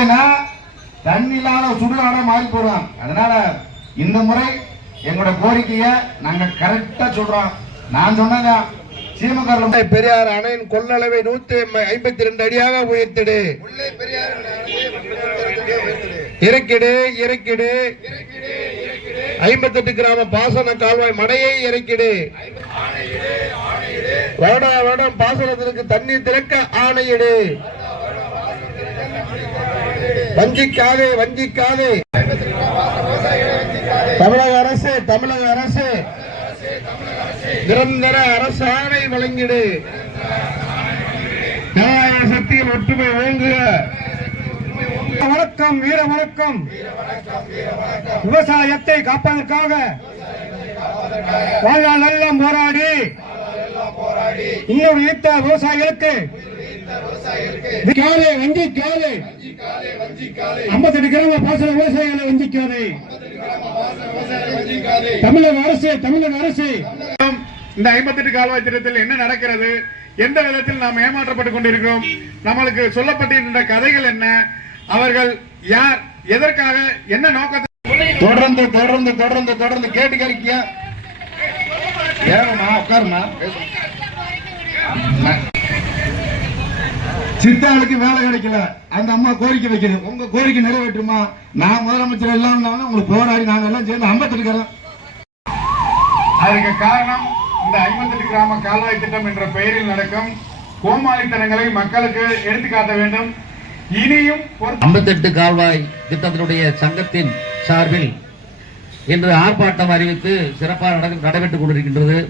இல்லைன்னா தண்ணி இல்லாத மாறி போடுவான் அதனால இந்த முறை எங்களோட கோரிக்கையை நாங்க கரெக்டா சொல்றோம். நான் சொன்னதான் சீமக்காரில் பெரியார் அணையின் கொள்ளளவை நூத்தி ஐம்பத்தி ரெண்டு அடியாக உயர்த்திடு. இறக்கிடு இறக்கிடு. ஐம்பத்தெட்டு கிராம பாசன கால்வாய் மடையை இறக்கிடு. வருடா வருடம் பாசனத்திற்கு தண்ணீர் திறக்க ஆணையிடு. வஞ்சிக்காதே வஞ்சிக்காதே. தமிழக அரசு தமிழக அரசு. நிரந்தர அரசாணை வழங்கிடு. ஜனநாயக சக்தியில் ஒற்றுமை ஓங்குக. வணக்கம் வீர வணக்கம். விவசாயத்தை காப்பதற்காக வாழ்நாள் எல்லாம் போராடி இன்னொரு ஈர்த்த விவசாயிகளுக்கு காலே வஞ்சி காலை ஐம்பத்தெட்டு கிராம பாசன விவசாயிகளை வஞ்சிக்காதே தமிழக அரசு தமிழக அரசு. இந்த ஐம்பத்தெட்டு கால்வாய் திட்டத்தில் என்ன நடக்கிறது? எந்த விதத்தில் நாம் ஏமாற்றப்பட்டுக் கொண்டிருக்கிறோம்? நம்மளுக்கு சொல்லப்பட்டிருக்கின்ற கதைகள் என்ன? அவர்கள் யார்? எதற்காக? என்ன நோக்கத்தை தொடர்ந்து தொடர்ந்து தொடர்ந்து தொடர்ந்து கேட்டு கேட்கிய ஏறுமா உட்காருமா? சித்தாளுக்கு வேலை கிடைக்கல. அந்த அம்மா கோரிக்கை வைக்குது. உங்க கோரிக்கை நிறைவேற்றுமா? நான் முதலமைச்சர் எல்லாம் இருந்தாலும் உங்களுக்கு போராடி நாங்க எல்லாம் சேர்ந்து ஐம்பத்தெட்டு அதற்கு காரணம் இந்த ஐம்பத்தெட்டு கிராம கால்வாய் திட்டம் என்ற பெயரில் நடக்கும் கோமாளித்தனங்களை மக்களுக்கு எடுத்துக்காட்ட வேண்டும். இனியும் ஐம்பத்தெட்டு கால்வாய் திட்டத்தினுடைய சங்கத்தின் சார்பில் இன்று ஆர்ப்பாட்டம் அறிவித்து சிறப்பாக நட- நடைபெற்றுக் கொண்டிருக்கின்றது.